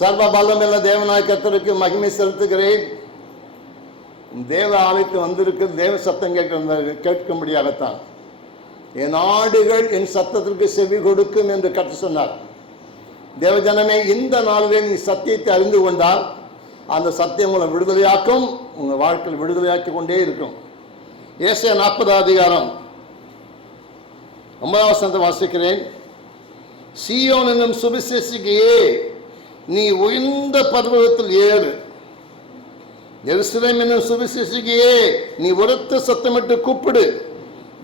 சர்வ பலமில்ல தேவனாய் மகிமை செலுத்துகிறேன். தேவ ஆலயத்து வந்திருக்கு தேவ சத்தம் கேட்க கேட்கும்படியாகத்தான். என் ஆடுகள் என் சத்தத்திற்கு செவி கொடுக்கும் என்று கற்று சொன்னார். தேவஜனமே இந்த நாளிலே நீ சத்தியத்தை அறிந்து கொண்டால் அந்த சத்தியம் உங்களை விடுதலையாக்கும் உங்கள் வாழ்க்கையில் விடுதலையாக்கி கொண்டே இருக்கும். ஏசிய நாற்பது அதிகாரம் ஒன்பதாம் வசனத்தை வாசிக்கிறேன். சியோன் என்னும் சுவிசேஷிகையே நீ உயர்ந்த பர்வகத்தில் ஏறு. எருசலேம் என்னும் சுவிசேஷிகையே நீ உரத்து சத்தமிட்டு கூப்பிடு.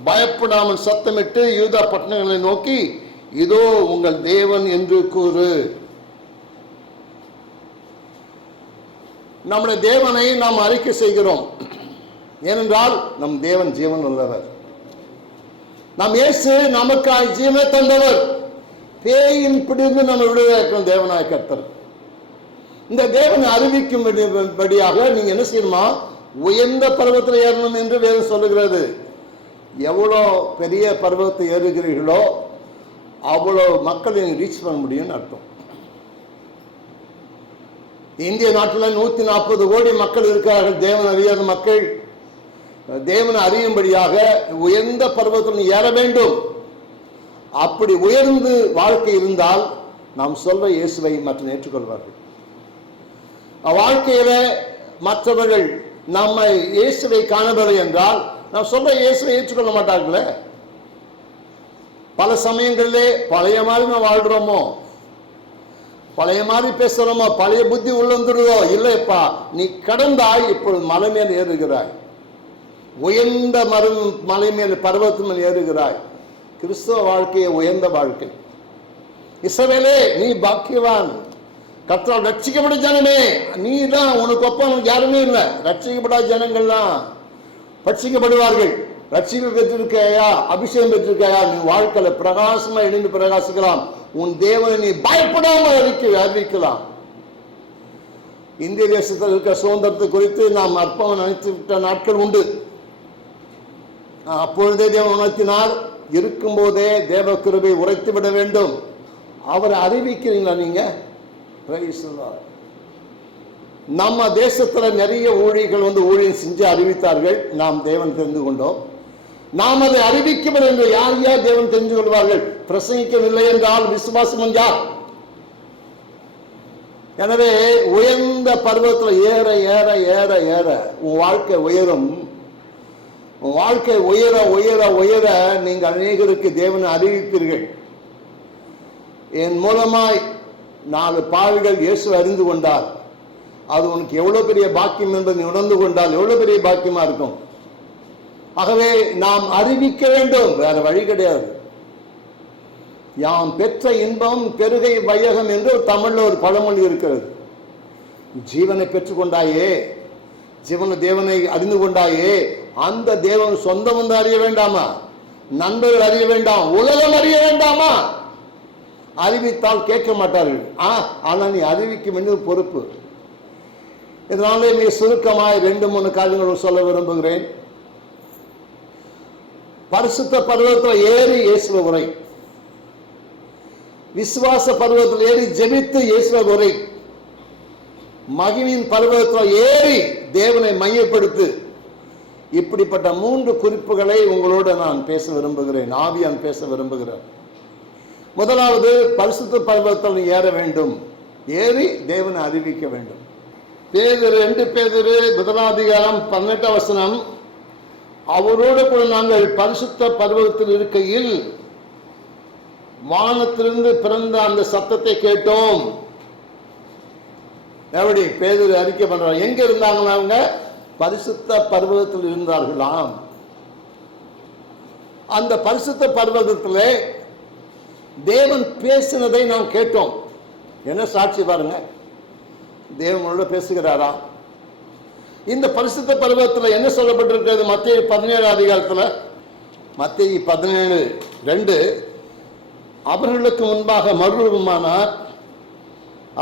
பயப்படாமல் சத்தமிட்டு யூதா பட்டணங்களை நோக்கி இதோ உங்கள் தேவன் என்று கூறு. நம்முடைய தேவனை நாம் அறிக்கை செய்கிறோம். ஏனென்றால் நம் தேவன் ஜீவன் உள்ளவர். நம் இயேசு நமக்காய் ஜீவனை தந்தவர். பேயின் பிடிந்து நம்ம விடுதலைக்கும் தேவனாய் கர்த்தர். இந்த தேவனை அறிவிக்கும் படியாக நீங்க என்ன செய்யணுமா? உயர்ந்த பருவத்தில் ஏறணும் என்று வேதம் சொல்லுகிறது. எவ்வளோ பெரிய பருவத்தை ஏறுகிறீர்களோ அவ்வளோ மக்களை ரீச் பண்ண முடியும்னு அர்த்தம். இந்திய நாட்டில் நூற்றி நாற்பது கோடி மக்கள் இருக்கிறார்கள் தேவன் அறியாத மக்கள். தேவனை அறியும்படியாக உயர்ந்த பருவத்தில் ஏற வேண்டும். அப்படி உயர்ந்து வாழ்க்கை இருந்தால் நாம் சொல்ற இயேசுவை மற்ற ஏற்றுக்கொள்வார்கள். வாழ்க்கையில மற்றவர்கள் நம்மை இயேசுவை காணவில்லை என்றால் நாம் சொல்ற இயேசுவை ஏற்றுக்கொள்ள மாட்டார்களே? பல சமயங்களிலே பழைய மாதிரி நம்ம வாழ்கிறோமோ பழைய மாதிரி பேசுறோமோ? பழைய புத்தி உள்ள வந்துடுதோ இல்லைப்பா நீ கடந்தாய் இப்பொழுது மலை மேல் ஏறுகிறாய். உயர்ந்த மரம் மலை மேல் பர்வத்து மேல் ஏறுகிறாய். கிறிஸ்தவ வாழ்க்கையை உயர்ந்த வாழ்க்கை. இசவேலே நீ பாக்கியவான். கத்தால் ரட்சிக்கப்பட்ட ஜனமே நீ தான் உனக்கு ஒப்பம் யாருமே இல்லை. ரட்சிக்கப்படாத ஜனங்கள்லாம் ரட்சிக்கப்படுவார்கள். ரட்சிப்பு பெற்றிருக்கையா அபிஷேகம் பெற்றிருக்கையா நீ வாழ்க்கையில பிரகாசமா எழுந்து பிரகாசிக்கலாம். உன் தேவனை நீ பயப்படாமல் அறிக்க அறிவிக்கலாம். இந்திய தேசத்தில் இருக்கிற சுதந்திரத்தை குறித்து நாம் அற்பம் நினைத்து விட்ட நாட்கள் உண்டு. அப்பொழுதே தேவன் உணர்த்தினார் இருக்கும்போதே தேவ கிருபை உரைத்து விட வேண்டும். அவரை அறிவிக்கிறீங்களா நீங்க? நம்ம தேசத்தில் நிறைய ஊழியர்கள் வந்து ஊழியம் செஞ்சு அறிவித்தார்கள். நாம் தேவன் தெரிந்து கொண்டோம். நாம் அதை அறிவிக்கவில்லை என்று யார் யார் தேவன் தெரிந்து கொள்வார்கள்? பிரசங்கிக்கவில்லை என்றால் விசுவாசம் யார்? எனவே உயர்ந்த பருவத்தில் ஏற ஏற ஏற ஏற உன் வாழ்க்கை உயரும். உன் வாழ்க்கை உயர உயர உயர நீங்கள் அநேகருக்கு தேவனை அறிவிப்பீர்கள். என் மூலமாய் நாலு பாவிகள் இயேசு அறிந்து கொண்டார். அது உனக்கு எவ்வளவு பெரிய பாக்கியம் என்பதை நீ உணர்ந்து கொண்டால் எவ்வளவு பெரிய பாக்கியமா இருக்கும்? ஆகவே நாம் அறிவிக்க வேண்டும். வேற வழி கிடையாது. யாம் பெற்ற இன்பம் பெருகை வையகம் என்று தமிழில் தமிழ்ல ஒரு பழமொழி இருக்கிறது. ஜீவனை பெற்றுக்கொண்டாயே ஜீவன தேவனை அறிந்து கொண்டாயே அந்த தேவன் சொந்தம் வந்து அறிய வேண்டாமா? நண்பர்கள் அறிய வேண்டாம் உலகம் அறிய வேண்டாமா? அறிவித்தால் கேட்க மாட்டார்கள். ஆ ஆனால் நீ அறிவிக்கும் என்று பொறுப்பு. இதனாலே மிக சுருக்கமாய் ரெண்டு மூணு காரியங்கள் சொல்ல விரும்புகிறேன். பரிசுத்த பருவத்தில் ஏறி இயேசுவ உரை. விசுவாச பருவத்தில் ஏறி ஜெபித்து இயேசுவ உரை. மகிமின் பருவத்தில் ஏறி தேவனை மையப்படுத்து. இப்படிப்பட்ட மூன்று குறிப்புகளை உங்களோடு நான் பேச விரும்புகிறேன். ஆவியான் பேச விரும்புகிறேன் முதலாவது பரிசுத்த பருவத்தில் ஏற வேண்டும். ஏறி தேவனை அறிவிக்க வேண்டும். பேதர் ரெண்டு பேதர் முதலாதிகாரம் பதினெட்டாம் வசனம். அவரோடு கூட நாங்கள் பரிசுத்த பருவத்தில் இருக்கையில் வானத்திலிருந்து பிறந்த அந்த சத்தத்தை கேட்டோம். எப்படி பேதர் அறிக்கை பண்றாங்க எங்க இருந்தாங்களா அவங்க? பரிசுத்த பர்வதத்தில் இருந்தார்களாம். அந்த பரிசுத்த பர்வதத்திலே தேவன் பேசினதை நாம் கேட்டோம். என்ன சாட்சி பாருங்க. தேவனோட பேசுகிறாரா? இந்த பரிசுத்த பருவத்தில் என்ன சொல்லப்பட்டிருக்கிறது? மத்திய பதினேழு அதிகாரத்தில்? மத்திய பதினேழு ரெண்டு. அவர்களுக்கு முன்பாக மறுரூபமானார்.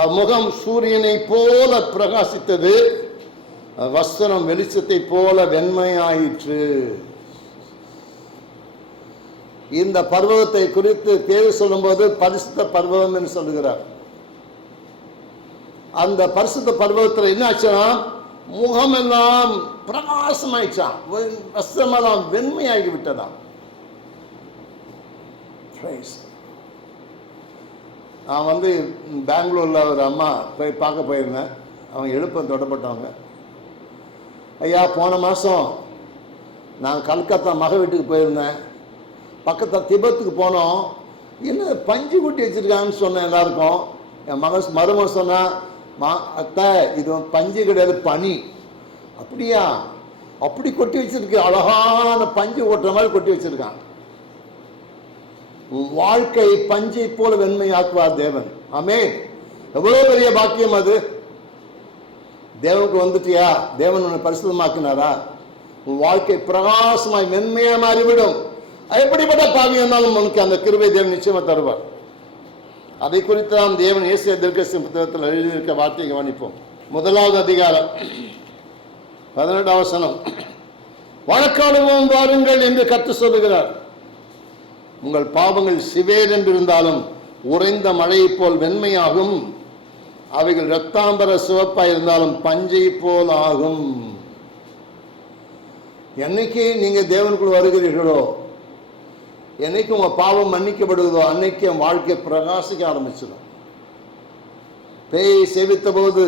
முகம் சூரியனை போல பிரகாசித்தது. வஸ்திரம் வெளிச்சத்தை போல வெண்மையாயிற்று. இந்த பர்வதத்தை குறித்து பேர் சொல்லும்போது பரிசுத்த பர்வதம் என்று சொல்லுகிறார். அந்த பரிசுத்த பருவத்தில் என்ன ஆச்சுன்னா முகமெல்லாம் பிரகாசமாயிடுச்சான் வெ- வஸ்திரமெல்லாம் வெண்மையாகி விட்டதாம். நான் வந்து பெங்களூரில் ஒரு அம்மா போய் பார்க்க போயிருந்தேன். அவங்க எழுப்பம் தொடப்பட்டவங்க. ஐயா போன மாதம் நான் கல்கத்தா மக வீட்டுக்கு போயிருந்தேன். பக்கத்தில் திபத்துக்கு போனோம். என்ன பஞ்சு குட்டி வச்சுருக்காங்கன்னு சொன்னேன் எல்லாருக்கும். என் மகன் மருமக சொன்னேன் மா அத்தை இது பஞ்சு கிடையாது பனி. அப்படியா? அப்படி கொட்டி வச்சிருக்கு. அழகான பஞ்சு ஓட்டுற மாதிரி கொட்டி வச்சிருக்கான் வாழ்க்கை பஞ்சை போல வெண்மையாக்குவார் தேவன். ஆமே எவ்வளோ பெரிய பாக்கியம் அது. தேவனுக்கு வந்துட்டியா? தேவன் உன்னை பரிசுத்தமாக்கினாரா? உன் வாழ்க்கை பிரகாசமாய் மென்மையா மாறிவிடும். எப்படிப்பட்ட பாவி இருந்தாலும் உனக்கு அந்த கிருபை தேவன் நிச்சயமா தருவார். அதை குறித்து நாம் தேவன் இயேசு திருக்கசி புத்தகத்தில் எழுதியிருக்க வார்த்தையை கவனிப்போம். முதலாவது அதிகாரம் பதினெட்டாம் வசனம். வழக்காடுவோம் வாருங்கள் என்று கற்று சொல்லுகிறார். உங்கள் பாவங்கள் சிவேர் என்றிருந்தாலும் உறைந்த மழையைப் போல் வெண்மையாகும். அவைகள் இரத்தாம்பர சிவப்பாக இருந்தாலும் பஞ்சை போல் ஆகும். என்னைக்கு நீங்கள் தேவனுக்குள் வருகிறீர்களோ என்னைக்கு உங்கள் பாவம் மன்னிக்கப்படுவதோ அன்னைக்கு என் வாழ்க்கை பிரகாசிக்க ஆரம்பிச்சிடும். பேய் சேவித்த போது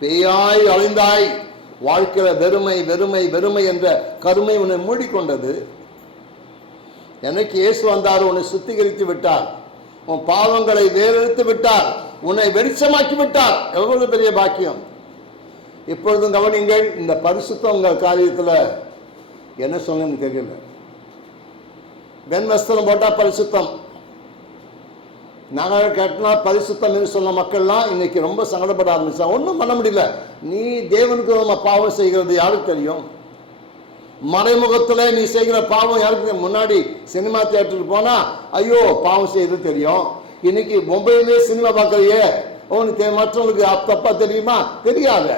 பேயாய் அழிந்தாய் வாழ்க்கையில வெறுமை வெறுமை வெறுமை என்ற கருமை உன்னை மூடிக்கொண்டது. என்னைக்கு இயேசு வந்தார் உன்னை சுத்திகரித்து விட்டார். உன் பாவங்களை வேறெடுத்து விட்டார். உன்னை வெளிச்சமாக்கி விட்டார். எவ்வளவு பெரிய பாக்கியம். இப்பொழுதும் கவனிங்கள் இந்த பரிசுத்தம் உங்கள் காரியத்தில் என்ன சொன்னு தெரியல. வெண்வஸ்திரம் போட்டால் பரிசுத்தம். நாங்கள் கட்டினா பரிசுத்தம் என்று சொன்ன மக்கள்லாம் இன்னைக்கு ரொம்ப சங்கடப்பட ஆரம்பிச்சா ஒன்றும் பண்ண முடியல. நீ தேவனுக்கு நம்ம பாவம் செய்கிறது யாருக்கு தெரியும்? மறைமுகத்தில் நீ செய்கிற பாவம் யாருக்கு முன்னாடி சினிமா தியேட்டருக்கு போனா ஐயோ பாவம் செய்யறது தெரியும். இன்னைக்கு மொபைல்லே சினிமா பார்க்கறியே. உனக்கு மற்றவங்களுக்கு அப் தப்பா தெரியுமா? தெரியாது.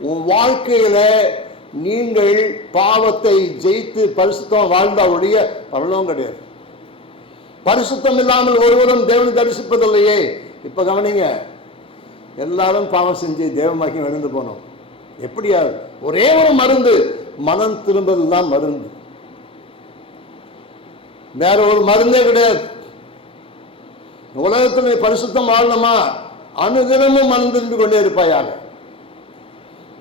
உன் வாழ்க்கையில நீங்கள் பாவத்தை ஜெயித்து பரிசுத்தம் வாழ்ந்தா ஒழிய பரலவும் கிடையாது. பரிசுத்தம் இல்லாமல் ஒருவரும் தேவனை தரிசிப்பதில்லையே. இப்ப கவனிங்க எல்லாரும் பாவம் செஞ்சு தேவமாக்கி விழுந்து போனோம். எப்படியா? ஒரே ஒரு மருந்து மனம் திரும்பலாம் மருந்து. வேற ஒரு மருந்தே கிடையாது. உலகத்தில் பரிசுத்தம் வாழணுமா? அனுதினமும் மனம் திரும்பி கொண்டே இருப்பாயாக.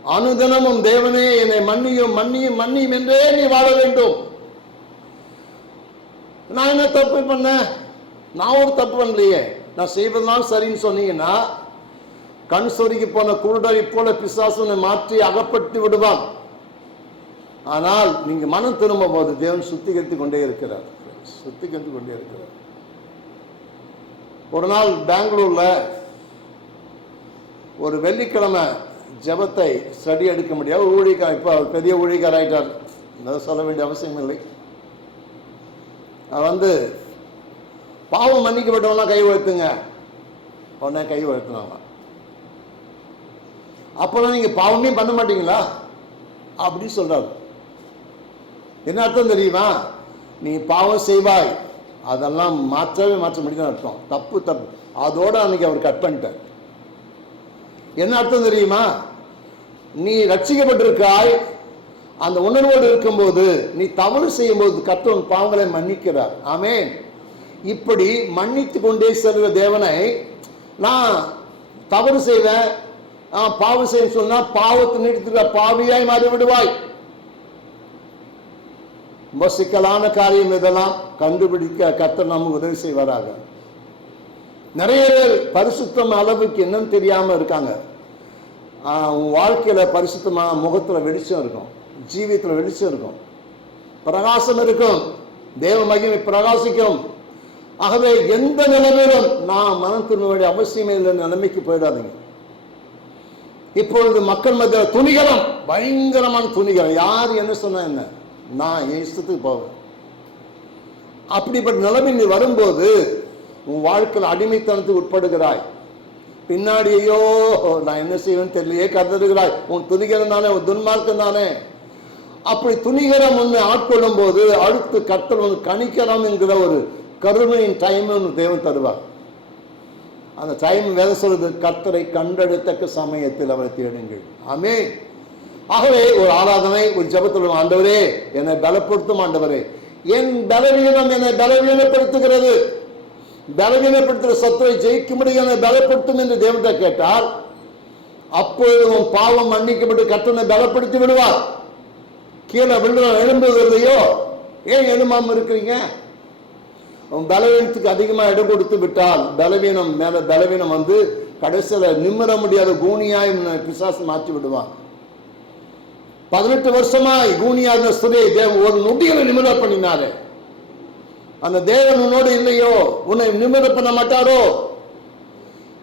அனுதினமும் தேவனே என்னை மன்னியும் மன்னியும் மன்னியும் என்றே நீ வாழ வேண்டும். நான் என்ன தப்பு பண்ணேன்? நான் ஒரு தப்பு பண்ணலையே. நான் செய்வதுதான் சரின்னு சொன்னீங்கன்னா கண் சொருகி போன குருடரை போல பிசாசுனை மாற்றி அகப்பட்டு விடுவான். ஆனால் நீங்க மனம் திரும்பும் போது தேவன் சுத்திகரித்து கொண்டே இருக்கிறார். சுத்திகரித்து கொண்டே இருக்கிறார். ஒரு நாள் பெங்களூர்ல ஒரு வெள்ளிக்கிழமை ஜெபத்தை ஸ்டடி எடுக்க முடியாது. ஒரு இப்போ அவர் பெரிய ஊழியக்கார ஆயிட்டார். அதை சொல்ல வேண்டிய அவசியம் இல்லை. அவர் வந்து பாவம் மன்னிக்கப்பட்டவங்களாம் கை உயர்த்துங்க. உடனே கை உயர்த்தினாங்க. அப்போல்லாம் நீங்க பாவமே பண்ண மாட்டீங்களா? அப்படி சொல்றாரு. என்ன அர்த்தம் தெரியுமா? நீ பாவம் செய்வாய். அதெல்லாம் மாற்றவே மாற்ற முடியும் அர்த்தம். தப்பு தப்பு. அதோட அன்னைக்கு அவர் கட் பண்ணிட்டார். என்ன அர்த்தம் தெரியுமா? நீ ரட்சிக்கப்பட்டிருக்காய். அந்த உணர்வோடு இருக்கும்போது நீ தவறு செய்யும் போது கத்தவன் பாவங்களை மன்னிக்கிறார். ஆமேன். இப்படி மன்னித்து கொண்டே செல்கிற தேவனை நான் தவறு செய்வேன் நான் பாவம் செய்ய சொன்னா பாவத்தை நிறுத்துகிற பாவியாய் மாறி விடுவாய் ரொம்ப சிக்கலான காரியம் இதெல்லாம் கண்டுபிடிக்க கத்தர் நமக்கு உதவி செய்வாராக. நிறைய பேர் பரிசுத்தம் அளவுக்கு என்னன்னு தெரியாமல் இருக்காங்க. வாழ்க்கையில் உன் முகத்தில் வெளிச்சம் இருக்கும். ஜீவியத்தில் வெளிச்சம் இருக்கும். பிரகாசம் இருக்கும். தேவ மகிமை பிரகாசிக்கும். ஆகவே எந்த நிலைமையிலும் நான் மனம் திரும்ப வேண்டிய அவசியமே இல்லை நிலைமைக்கு போயிடாதீங்க. இப்பொழுது மக்கள் மத்தியில் துணிகரம் பயங்கரமான துணிகரம். யார் என்ன சொன்ன என்ன? நான் என் இஷ்டத்துக்கு போவேன்? அப்படிப்பட்ட நிலைமை நீ வரும்போது உன் வாழ்க்கையில் அடிமைத்தனத்துக்கு உட்படுகிறாய். பின்னாடி ஐயோ நான் என்ன செய்வேன்னு தெரியலையே கருதுகிறாய் உன் துணிகரம் தானே உன் துன்மார்க்கம் தானே. அப்படி துணிகரம் ஒன்று ஆட்கொள்ளும் போது அடுத்து கர்த்தர் உன் கணிக்கலாம் என்கிற ஒரு கருணையின் டைம் ஒன்று தேவன் தருவார். அந்த டைம் வேலை சொல்றது கர்த்தரை கண்டெடுத்தக்க சமயத்தில் அவரை தேடுங்கள். ஆமே ஆகவே ஒரு ஆராதனை ஒரு ஜபத்தில் ஆண்டவரே என்னை பலப்படுத்தும் ஆண்டவரே. என் பலவீனம் என்னை பலவீனப்படுத்துகிறது. பலவீனப்படுத்துகிற சத்துரை ஜெயிக்கும்படி என்னை பலப்படுத்தும் என்று தேவத்தை கேட்டால் அப்பொழுது உன் பாவம் மன்னிக்கப்பட்டு கர்த்தனை பலப்படுத்தி விடுவார். கீழே விழுற எழும்புவது இல்லையோ? ஏன் எழுமாம இருக்கிறீங்க? உன் பலவீனத்துக்கு அதிகமாக இடம் கொடுத்து விட்டால் பலவீனம் மேல பலவீனம் வந்து கடைசியில் நிம்மற முடியாத கூனியாய் பிசாசு மாற்றி விடுவான். பதினெட்டு வருஷமாய் கூனியா இருந்த ஸ்திரியை தேவன் ஒரு நொடிகளை நிமிடம் பண்ணினாரு. அந்த தேவன் உன்னோடு இல்லையோ? உன்னை நிம்மதி பண்ண மாட்டாரோ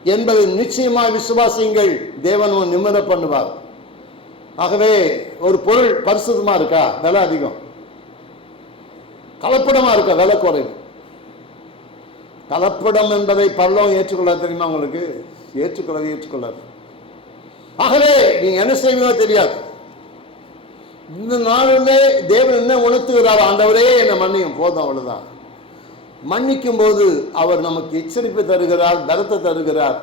என்பதை நிச்சயமாக விசுவாசியுங்கள். தேவன் உன் நிம்மதி பண்ணுவார் ஆகவே ஒரு பொருள் பரிசுத்தமா இருக்கா? விலை அதிகம். கலப்படமா இருக்கா? விலை குறைவு. கலப்படம் என்பதை பல்லவம் ஏற்றுக்கொள்ள தெரியுமா உங்களுக்கு? ஏற்றுக்கொள்ளவே ஏற்றுக்கொள்ளாது. ஆகவே நீங்க என்ன செய்வீங்களோ தெரியாது. இந்த நாளிலே தேவன் என்ன உணர்த்துகிறார் ஆண்டவரே என்னை மன்னியும். போதும் அவ்வளவுதான். மன்னிக்கும் போது அவர் நமக்கு எச்சரிப்பு தருகிறார் பலத்தை தருகிறார்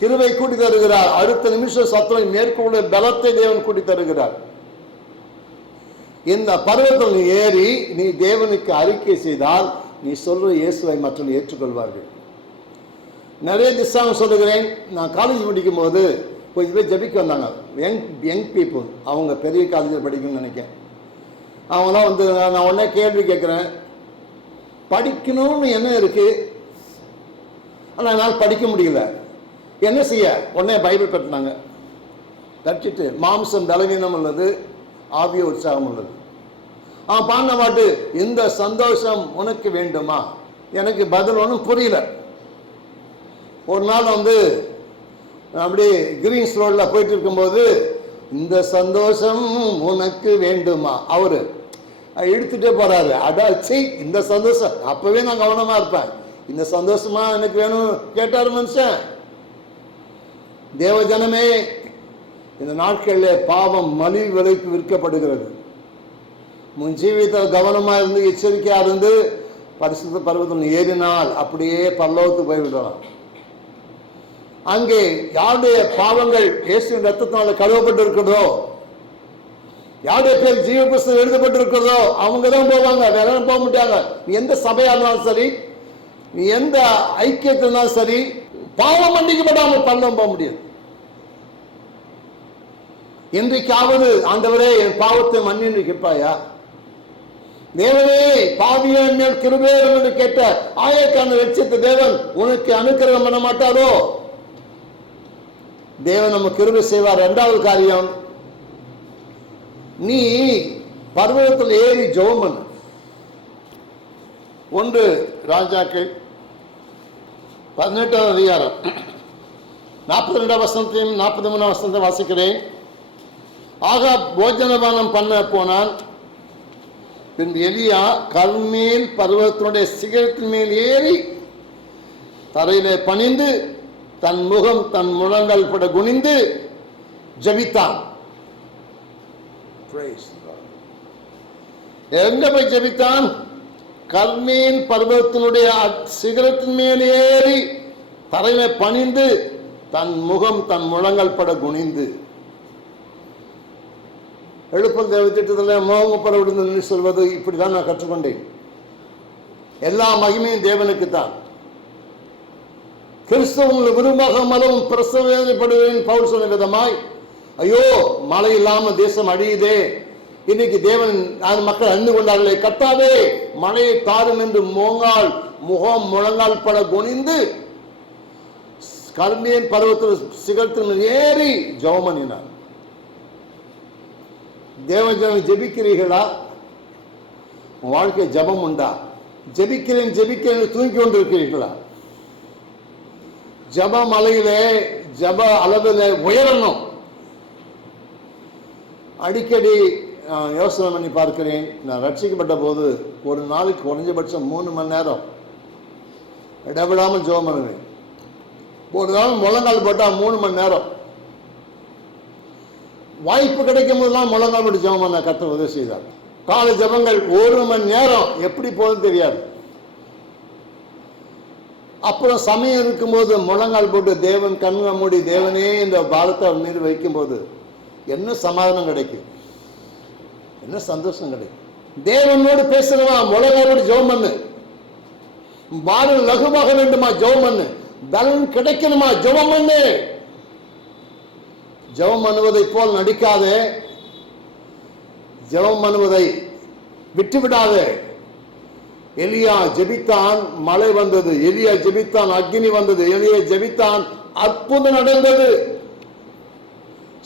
கிருவை கூட்டி தருகிறார். அடுத்த நிமிஷம் சத்துரை மேற்கொள்ள பலத்தை தேவன் கூட்டி தருகிறார். இந்த பருவத்தில் நீ ஏறி நீ தேவனுக்கு அறிக்கை செய்தால் நீ சொல்ற இயேசுவை மற்றும் ஏற்றுக்கொள்வார்கள். நிறைய திசாங்க சொல்லுகிறேன். நான் காலேஜ் படிக்கும் போது கொஞ்சம் பேர் ஜபிக்க வந்தாங்க. யங் யங் பீப்புள் அவங்க பெரிய காலேஜில் படிக்கணும்னு நினைக்கிறேன். அவங்களாம் வந்து நான் உடனே கேள்வி கேட்குறேன். படிக்கணும்னு என்ன இருக்கு? ஆனால் என்னால் படிக்க முடியல. என்ன செய்ய? உடனே பைபிள் கட்டினாங்க. கட்டிட்டு மாம்சம் பலவீனம் உள்ளது ஆவிய உற்சாகம் உள்ளது ஆ பாடின பாட்டு இந்த சந்தோஷம் உனக்கு வேண்டுமா? எனக்கு பதில் ஒன்றும் புரியல. ஒரு நாள் வந்து அப்படியே கிரீன்ஸ் ரோடில் போயிட்டு இருக்கும்போது இந்த சந்தோஷம் உனக்கு வேண்டுமா? அவரு அஹ் இழுத்துட்டே போறாரு. அடாச்சி இந்த சந்தோஷம். அப்பவே நான் கவனமா இருப்பேன். இந்த சந்தோஷமா எனக்கு வேணும் கேட்டார் மனுஷன். தேவஜனமே இந்த நாட்களில் பாவம் மலிவு விலைக்கு விற்கப்படுகிறது. முன் ஜீவிதத்தில் கவனமா இருந்து எச்சரிக்கையா இருந்து பரிசுத்த பருவத்தில் ஏறினால் அப்படியே பல்லவத்துக்கு போய்விடலாம். அங்கே யாருடைய பாவங்கள் இயேசுவின் ரத்தத்தினால கழுவப்பட்டு இருக்கிறதோ யாருடைய பேர் ஜீவ புஸ்தகம் எழுதப்பட்டிருக்கிறதோ அவங்க தான் போவாங்க வேற போக மாட்டாங்க. நீ எந்த சபையா இருந்தாலும் சரி நீ எந்த ஐக்கியத்தில் இருந்தாலும் சரி பாவம் மன்னிக்கப்படாமல் பள்ளம் போக முடியாது. இன்றைக்காவது ஆண்டவரே என் பாவத்தை மன்னின்னு கேட்பாயா? தேவனே பாவியன் மேல் கிருபேரம் என்று கேட்ட ஆயக்கான லட்சியத்தை தேவன் உனக்கு அனுக்கிரகம் பண்ண மாட்டாரோ? தேவன் நம்ம கிருபை செய்வார். இரண்டாவது காரியம் நீ பர்வதத்தில் ஏறி ஜோமன் ஒன்று ராஜாக்கள் பதினெட்டாம் அதிகாரம். நாற்பத்தி ரெண்டாம் வசனத்தையும் நாற்பத்தி மூணாம் வசனத்தை வாசிக்கிறேன். ஆகா போஜனபானம் பண்ண போனான். பின்பு எலியா கல்மேல் பருவத்தினுடைய சிகரத்தின் மேல் ஏறி தரையிலே பணிந்து தன் முகம் தன் முழங்கால் பட குனிந்து ஜபித்தான். எங்க போய் ஜெபித்தான் கர்மேல் சிகரத்தின் மேல் ஏறி தரையில பணிந்து தன் முகம் தன் முழங்கால் பட குனிந்து. எழுப்பம் தேவத்திட்டத்தில் மோகம் மோகப்பட விடுந்து சொல்வது இப்படிதான் நான் கற்றுக்கொண்டேன். எல்லா மகிமையும் தேவனுக்கு தான் கிறிஸ்தவங்களை விரும்பாமலும் பிரசவேதப்படுவேன் பவுல் சொன்ன விதமாய் ஐயோ மழை இல்லாம தேசம் அழியுதே. இன்னைக்கு தேவன் அது மக்கள் அறிந்து கொண்டார்களே கத்தாவே மழையை தாரும் என்று மோங்கால் முகம் முழங்கால் பட குனிந்து கர்மியன் பருவத்தில் சிகரத்தில் ஏறி ஜெபம் பண்ணினார். தேவஜனம் ஜெபிக்கிறீர்களா? உன் வாழ்க்கை ஜெபம் உண்டா? ஜெபிக்கிறேன் ஜெபிக்கிறேன் தூங்கி கொண்டிருக்கிறீர்களா? ஜப மலையிலே ஜப அளவில் உயரணும். அடிக்கடி யோசனை பண்ணி பார்க்கிறேன். நான் ரட்சிக்கப்பட்ட போது ஒரு நாளைக்கு குறைஞ்சபட்சம் மூணு மணி நேரம் இடவிடாமல் ஜோம் பண்ணுவேன். ஒரு நாள் முழங்கால் போட்டால் மூணு மணி நேரம். வாய்ப்பு கிடைக்கும் போதெல்லாம் முழங்கால் போட்டு ஜோம் பண்ண கத்த உதவி செய்தார். கால ஜெபங்கள் ஒரு மணி நேரம். எப்படி போகுதுன்னு தெரியாது. அப்புறம் சமயம் இருக்கும்போது முழங்கால் போட்டு தேவன் கண்களை மூடி தேவனே இந்த பாரத்தை மீது வைக்கும்போது என்ன சமாதானம் கிடைக்கும் என்ன சந்தோஷம் கிடைக்கும் தேவனோடு பேசணுமா உலகோடு ஜோம் பண்ணு. பாரம் லகுவாக வேண்டுமா? ஜெபம் பண்ணு. பலன் கிடைக்கணுமா? ஜெபம் பண்ணு. ஜெபம் பண்ணுவதை போல் நடிக்காதே. ஜெபம் பண்ணுவதை விட்டு விடாதே எலியா ஜெபித்தான் மழை வந்தது. எலியா ஜெபித்தான் அக்னி வந்தது. எலியா ஜெபித்தான் அற்புதம் நடந்தது.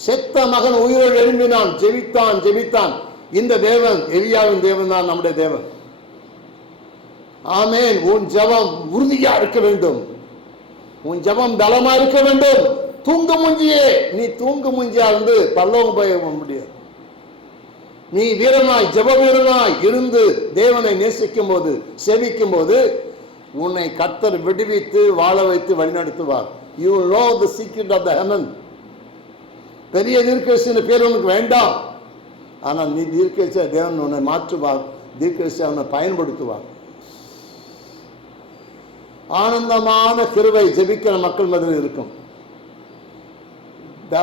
செத்த மகன் உயிரோடு எழும்பினான் ஜெபித்தான் ஜெபித்தான். இந்த தேவன் எலியாவின் தேவன் தான் நம்முடைய தேவன். ஆமேன். உன் ஜெபம் உறுதியா இருக்க வேண்டும். உன் ஜெபம் பலமா இருக்க வேண்டும். தூங்கு முஞ்சியே. நீ தூங்கு முஞ்சியா இருந்து பல்லவம் போய் முடியாது. நீ வீரனாய் ஜெப வீரனாய் இருந்து தேவனை நேசிக்கும் போது செவிக்கும் போது உன்னை கத்தர் விடுவித்து வாழ வைத்து வழிநடத்துவார். You know the secret of the human பெரிய தீர்க்கதரிசியின் பேர் உனக்கு வேண்டாம். ஆனால் நீ தீர்க்கதரிசியா தேவன் உன்னை மாற்றுவார் தீர்க்கதரிசியா உன்னை பயன்படுத்துவார் ஆனந்தமான கிருவை ஜெபிக்கிற மக்கள் மதில் இருக்கும். The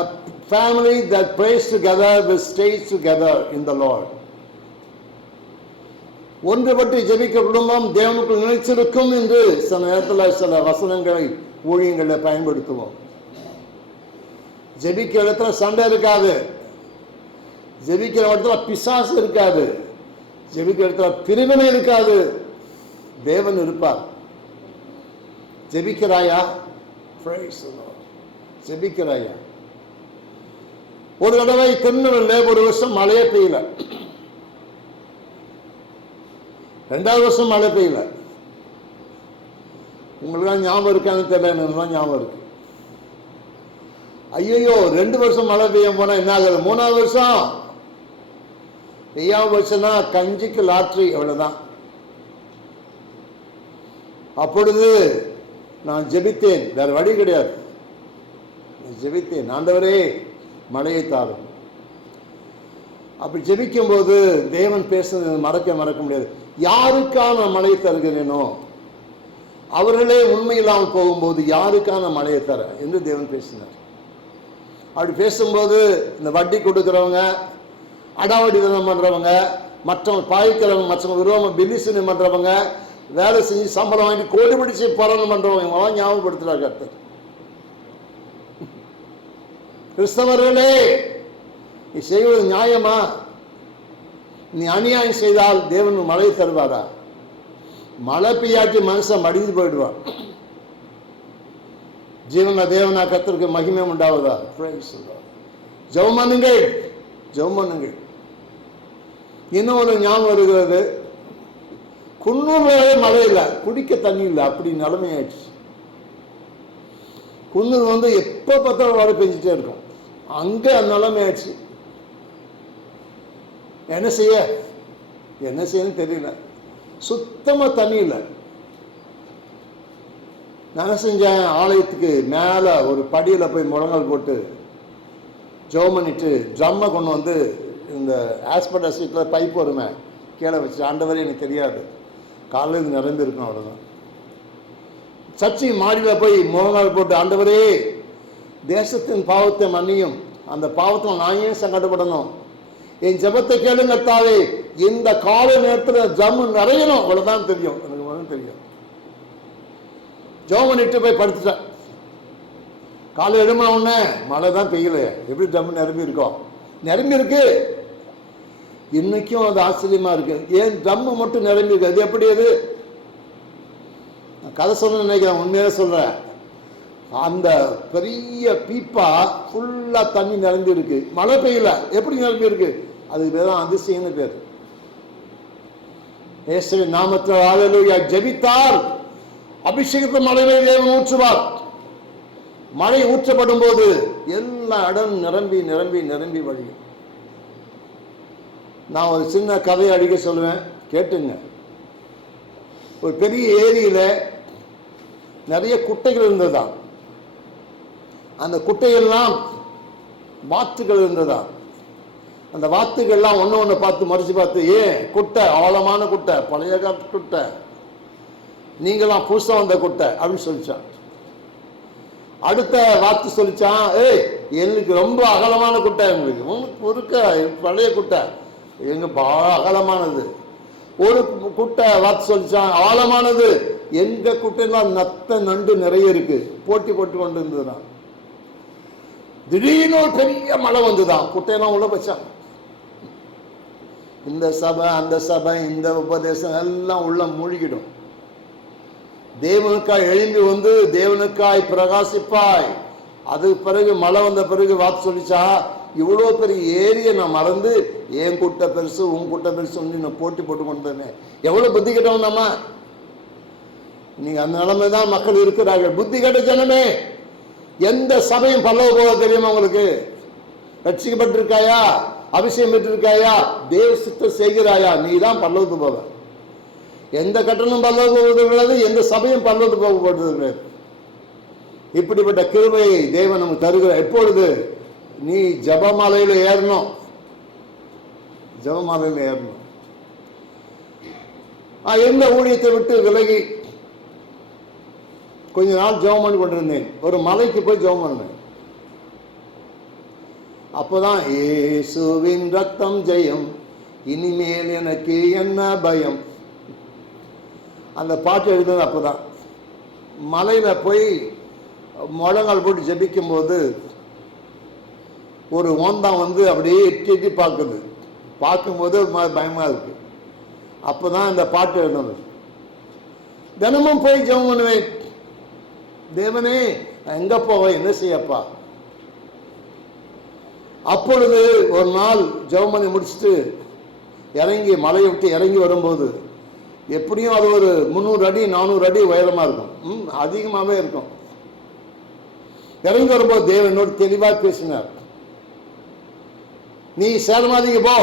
family that prays together will stay together in the Lord. ஒன்றுபட்டு ஜெபிக்க குடும்பம் தேவனுக்கு நினைச்சிருக்கும் என்று சில நேரத்தில் சில வசனங்களை ஊழியங்களில் பயன்படுத்துவோம். ஜெபிக்கிற இடத்துல சண்டை இருக்காது. ஜெபிக்கிற இடத்துல பிசாசு இருக்காது. ஜெபிக்கிற இடத்துல பிரிவினை இருக்காது. தேவன் இருப்பார். ஜெபிக்கிறாயா. ஜெபிக்கிறாயா? ஒரு தடவை திருநெல்வேலியில் ஒரு வருஷம் மழையே பெய்யல. ரெண்டாவது வருஷம் மழை பெய்யல. உங்களுக்கு ஞாபகம் இருக்கான்னு தெரியல எனக்கு தான் ஞாபகம் இருக்கு. ஐயோ ரெண்டு வருஷம் மழை பெய்ய போனா என்ன ஆகுது? மூணாவது வருஷம். பெய்யாம வருஷம்னா கஞ்சிக்கு லாட்ரி அவ்வளவுதான். அப்பொழுது நான் ஜெபித்தேன். வேற வழி கிடையாது. ஜெபித்தேன். ஆண்டவரே மழையை தாரும். அப்படி ஜெபிக்கும் போது தேவன் பேசுனது மறக்க மறக்க முடியாது. யாருக்கான மழையை தருகிறேனோ அவர்களே உண்மையில்லாமல் போகும்போது யாருக்கான மழையை தர என்று தேவன் பேசினார். அப்படி பேசும்போது இந்த வட்டி கொடுக்குறவங்க அடாவடி தினம் பண்ணுறவங்க மற்றவங்க பாய்க்கிறவங்க மற்றவங்க விரோம பில்லிசனி பண்ணுறவங்க வேலை செஞ்சு சம்பளம் வாங்கி கோடி பிடிச்சி பலன் பண்ணுறவங்க இவங்களாம் ஞாபகப்படுத்துகிறார் கர்த்தர் கிறிஸ்தவர்களே நீ செய்வது நியாயமா? நீ அநியாயம் செய்தால் தேவன் மழை தருவாரா? மழை பெய்யாட்டி மனுஷன் மடிந்து போயிடுவான். ஜீவன தேவனா கத்திற்கு மகிமை உண்டாவதா? ஜெபம் பண்ணுங்கள் இன்னும் ஒரு ஞாபகம் வருகிறது. குன்னூர்ல மழை இல்லை. குடிக்க தண்ணி இல்லை. அப்படி நிலைமை ஆயிடுச்சு குன்னூர் வந்து எப்போ பார்த்தாலும் மழை பெஞ்சிட்டே இருக்கும். அங்கே அந்த நிலைமை ஆயிடுச்சு என்ன செய்ய? என்ன செய்யணும்னு தெரியல. சுத்தமாக தண்ணி இல்லை. நான் செஞ்சேன் ஆலயத்துக்கு மேலே ஒரு படியில் போய் முழங்கால் போட்டு ஜோம் பண்ணிட்டு ட்ரம்மை கொண்டு வந்து இந்த ஆஸ்பெட்டல் சீட்டில் பைப் வருமே கீழே வச்சு ஆண்டவரே எனக்கு தெரியாது. காலையில் இது நிரம்பி அவ்வளோதான் சர்ச்சை மாடியில் போய் முழங்கால் போட்டு ஆண்டவரே தேசத்தின் பாவத்தை மன்னியும். அந்த பாவத்தில் நான் ஏன் சங்கடப்படணும்? என் ஜெபத்தை கேளுங்க தாவே இந்த கால நேரத்தில் ஜம்மு நிறையணும். அவ்வளோதான் தெரியும். எனக்கு தெரியும். ஜோம் பண்ணிட்டு போய் படுத்துட்டேன் காலை எழுமா உடனே மழை தான் பெய்யல. எப்படி ஜம்மு நிரம்பி இருக்கோம் நிரம்பி இருக்கு. இன்னைக்கும் அது ஆச்சரியமா இருக்கு. ஏன் ட்ரம்மு மட்டும் நிரம்பி இருக்கு? அது எப்படி அது? நான் கதை சொல்ல நினைக்கிறேன். உண்மையாக சொல்றேன். அந்த பெரிய பீப்பா ஃபுல்லா தண்ணி நிரம்பி இருக்கு. மழை பெய்யல. எப்படி நிரம்பி இருக்கு? அதுக்கு பேர் தான் அதிசயம்னு பேர். ஏசவி நாமத்தில் ஆளலுயா ஜபித்தார் அபிஷேகத்தை மழையை தேவன் ஊற்றுவார். மழை ஊற்றப்படும் போது எல்லா இடம் நிரம்பி நிரம்பி நிரம்பி வழியும். நான் ஒரு சின்ன கதையை அடிக்க சொல்லுவேன். கேட்டுங்க. ஒரு பெரிய ஏரியில் நிறைய குட்டைகள் இருந்ததா அந்த குட்டையெல்லாம் வாத்துகள் இருந்ததா அந்த வாத்துகள்லாம் ஒன்று ஒன்று பார்த்து மறைச்சு பார்த்து ஏன் குட்டை? ஆழமான குட்டை பழைய குட்டை. நீங்களாம் புதுசா வந்த குட்டை அப்படின்னு சொல்லிச்சான். அடுத்த வார்த்தை சொல்லிச்சான் ஏய் எனக்கு ரொம்ப அகலமான குட்டை எங்களுக்கு உங்களுக்கு இருக்க பழைய குட்டை. எங்க பா- அகலமானது. ஒரு குட்டை வார்த்தை சொல்லிச்சான் ஆழமானது. எங்க குட்டைலாம் நத்த நண்டு நிறைய இருக்கு. போட்டி போட்டு கொண்டு இருந்ததுதான் திடீர்னு ஒரு பெரிய மழை வந்துதான். குட்டையெல்லாம் உள்ள வச்சான் இந்த சபை அந்த சபை இந்த உபதேசம் எல்லாம் உள்ள மூழ்கிடும். தேவனுக்காய் எழும்பி வந்து தேவனுக்காய் பிரகாசிப்பாய். அது பிறகு மழை வந்த பிறகு வாத்து சொல்லிச்சா இவ்வளோ பெரிய ஏரியை நான் மறந்து என் கூட்ட பெருசு உன் கூட்ட பெருசு நான் போட்டி போட்டு கொண்டு வந்தேன். எவ்வளோ புத்தி கெட்டவன் நம்ம? நீங்கள் அந்த நிலைமை தான் மக்கள் இருக்கிறார்கள். புத்தி கெட்ட ஜனமே எந்த சபையும் பல்லவ போக தெரியுமா உங்களுக்கு? ரட்சிக்கப்பட்டிருக்காயா? அபிஷேகம் பெற்றிருக்காயா? தேவ சித்தம் செய்கிறாயா? நீ தான் பல்லவத்து போவ. எந்த கட்டணம் பல்லவ போவது கிடையாது எந்த சபையும் பல்லவத்து போக கிடையாது இப்படிப்பட்ட கிருபை தேவன் நமக்கு தருகிற எப்பொழுது நீ ஜபமாலையில் ஏறணும். ஜபமாலையில் ஏறணும். எந்த ஊழியத்தை விட்டு விலகி கொஞ்ச நாள் ஜெபம் பண்ணி கொண்டிருந்தேன். ஒரு மலைக்கு போய் ஜெபம் பண்ணேன். அப்போதான் ஏசுவின் ரத்தம் ஜெயம். இனிமேல் எனக்கு என்ன பயம்? அந்த பாட்டு எழுதுனது அப்போதான். மலையில் போய் முழங்கால் போட்டு ஜெபிக்கும் போது ஒரு ஓந்தான் வந்து அப்படியே எட்டி எட்டி பார்க்குது. பார்க்கும்போது ஒரு மாதிரி பயமா இருக்கு. அப்போதான் இந்த பாட்டு எழுதுனது. தினமும் போய் ஜெபம் பண்ணுவேன். தேவனே எங்கே எங்க போவேன்? என்ன செய்யப்பா? அப்பொழுது ஒரு நாள் ஜெபம் பண்ணி முடிச்சுட்டு இறங்கி மலையை விட்டு இறங்கி வரும்போது எப்படியும் அது ஒரு முந்நூறு அடி நானூறு அடி உயரமா இருக்கும். ம் அதிகமாகவே இருக்கும். இறங்கி வரும்போது தேவன் தெளிவாக பேசினார். நீ சேலமாதிக்கு போ.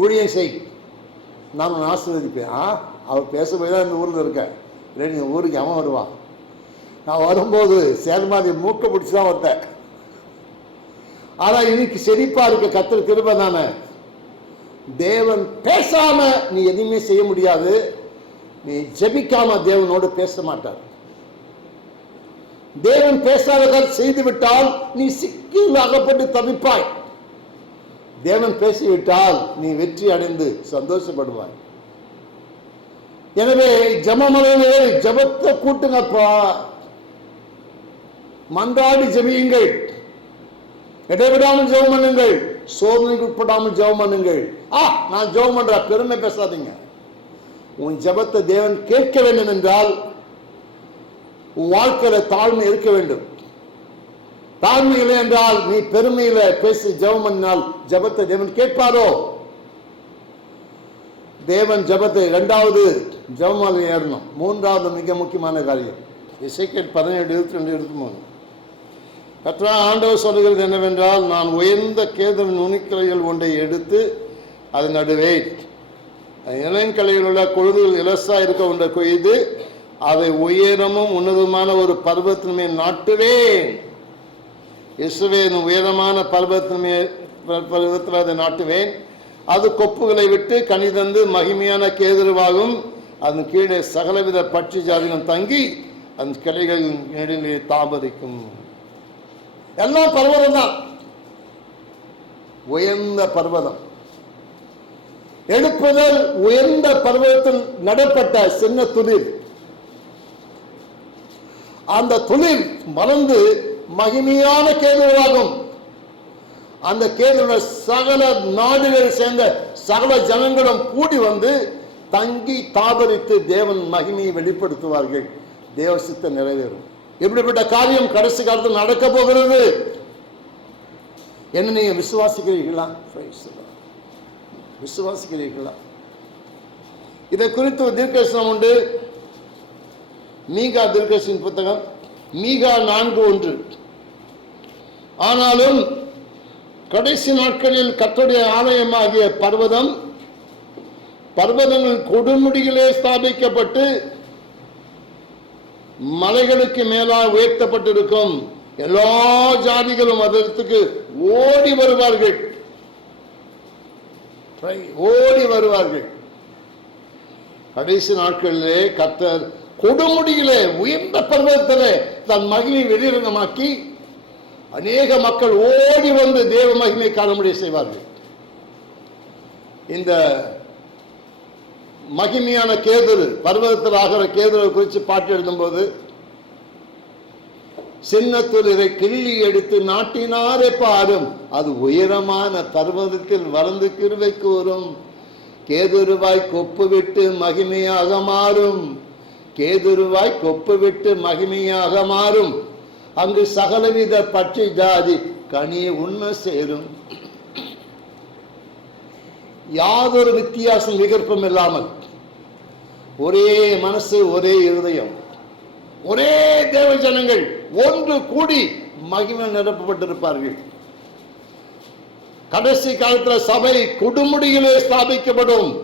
ஊழியம் செய். நான் உன் ஆசீர்வதிப்பேன். ஆ அவர் பேச போய் தான் இந்த ஊரில் இருக்கேன் இல்லை நீங்கள் ஊருக்கு அவன் வருவான் நான் வரும்போது சேலமாதி மூக்க பிடிச்சி தான் வந்தேன். ஆனால் இன்னைக்கு செழிப்பாக இருக்க கத்திர திரும்ப தானே. தேவன் பேசாம நீ எதுவுமே செய்ய முடியாது. நீ ஜெபிக்காம தேவனோடு பேச மாட்டார். தேவன் பேசாதவர் செய்து விட்டால் நீ சிக்கில் அகப்பட்டு தவிப்பாய். தேவன் பேசிவிட்டால் நீ வெற்றி அடைந்து சந்தோஷப்படுவாய். எனவே ஜபமலையிலே ஜபத்தை கூட்டுங்கப்பா. மன்றாடி ஜெபியுங்கள். இடைவிடாமல் ஜெபம் பண்ணுங்கள். சோதனைக்கு உட்படாமல் ஜெபம் பண்ணுங்கள். ஆ நான் ஜெபம் பண்ற பெருமை பேசாதீங்க. உன் ஜெபத்தை தேவன் கேட்க வேண்டும் என்றால் உன் வாழ்க்கையில தாழ்மை இருக்க வேண்டும். தாழ்மை இல்லை என்றால் நீ பெருமையில பேசி ஜெபம் பண்ணினால் ஜெபத்தை தேவன் கேட்பாரோ? தேவன் ஜெபத்தை இரண்டாவது ஜெபமாலை ஏறணும். மூன்றாவது மிக முக்கியமான காரியம். இசைக்கேட் பதினேழு இருபத்தி ரெண்டு இருபத்தி மூணு. கற்றா ஆண்டவர் சொல்லுகிறது என்னவென்றால் நான் உயர்ந்த கேதுவின் நுனிக்கிளைகள் ஒன்றை எடுத்து அது நடுவேன் இளங்கலையில் உள்ள கொழுதுகள் இலசா இருக்க ஒன்றை கொய்து அதை உயரமும் உன்னதமான ஒரு பர்வத்தின் மேல் நாட்டுவேன். இசுவேன் உயரமான பர்வத்தின் மேல் பர்வத்தில் அதை நாட்டுவேன். அது கொப்புகளை விட்டு கனி தந்து மகிமையான கேதுருவாகும். அதன் கீழே சகலவித பட்சி ஜாதிகளும் தங்கி அந்த கிளைகளின் நெடுநிலை தாமதிக்கும். எல்லாம் பர்வதம் தான் உயர்ந்த பர்வதம். எழுப்புதல் உயர்ந்த பர்வதத்தில் நடப்பட்ட சின்ன துளிர். அந்த துளிர் மலர்ந்து மகிமையான கேதுவாகும் அந்த கேதுவ சகல நாடுகளை சேர்ந்த சகல ஜனங்களும் கூடி வந்து தங்கி தாபரித்து தேவன் மகிமையை வெளிப்படுத்துவார்கள். தேவசித்த நிறைவேறும். எப்படிப்பட்ட காரியம் கடைசி காலத்தில் நடக்க போகிறது என்ன நீங்க விசுவாசிக்கிறீர்களா? விசுவாசிக்கிறீர்களா? இதை குறித்து ஒரு தீர்க்கசனம் உண்டு. மீகா தீர்க்கசின் புத்தகம் மீகா நான்கு ஒன்று. ஆனாலும் கடைசி நாட்களில் கர்த்தருடைய ஆலயமாகிய பர்வதம் பர்வதங்கள் கொடுமுடிகளே ஸ்தாபிக்கப்பட்டு மலைகளுக்கு மேலாக உயர்த்தப்பட்டிருக்கும் எல்லா ஜாதிகளும் அதற்கு ஓடி வருவார்கள். ஓடி வருவார்கள். கடைசி நாட்களிலே கத்தர் கொடுமுடியிலே உயர்ந்த பருவத்திலே தன் மகிமை வெளிரங்கமாக்கி அநேக மக்கள் ஓடி வந்து தேவ மகிமை காணும்படி செய்வார்கள். இந்த மகிமையான கேதுரு பர்வதத்தில் ஆகிற கேதுரை குறித்து பாட்டு எழுதும்போது சின்னத்துளிரை கிள்ளி எடுத்து நாட்டினாரே பாரும் அது உயரமான பர்வதத்தில் வளர்ந்து கிருவை கூறும். கேதுருவாய் கொப்பு விட்டு மகிமையாக மாறும். கேதுருவாய் கொப்பு விட்டு மகிமையாக மாறும். அங்கு சகலவித பட்சி ஜாதி கனியை உண்ண சேரும். யாதொரு வித்தியாசம் விகற்பம் இல்லாமல் ஒரே மனசு ஒரே இருதயம். ஒரே தேவ ஜனங்கள் ஒன்று கூடி மகிமை நிரப்பப்பட்டிருப்பார்கள். கடைசி காலத்துல சபை கொடுமுடியிலே ஸ்தாபிக்கப்படும்.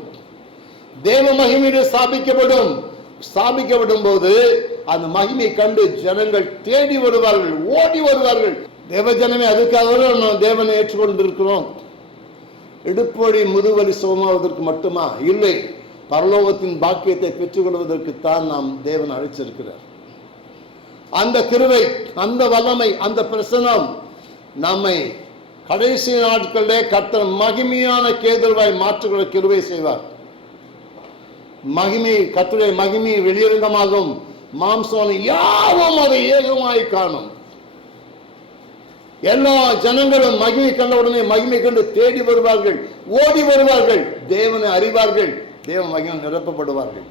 தேவ மகிமையிலே ஸ்தாபிக்கப்படும். ஸ்தாபிக்கப்படும் போது அந்த மகிமை கண்டு ஜனங்கள் தேடி வருவார்கள் ஓடி வருவார்கள். தேவ ஜனமே அதுக்காக தான் தேவனை ஏற்றுக்கொண்டிருக்கிறோம். இடுப்பொழி முதுவலி சுகமாவதற்கு மட்டுமா? இல்லை. பரலோகத்தின் பாக்கியத்தை பெற்றுக்கொள்வதற்குத்தான் நாம் தேவன் அழைச்சிருக்கிறார். அந்த கிருவை அந்த வல்லமை அந்த பிரசனம் நம்மை கடைசி நாட்களிலே கர்த்தர் மகிமையான கேதல்வாய் மாற்றுகிற கிருவை செய்வார். மகிமை கத்துடைய மகிமை வெளியரங்கமாகும். மாம்சோனை யாவும் அதை ஏகமாய் காணும். எல்லா ஜனங்களும் மகிமை கண்டவுடனே மகிமை கண்டு தேடி வருவார்கள் ஓடி வருவார்கள் தேவனை அறிவார்கள். தேவ மகிமை நிரப்பப்படுவார்கள்.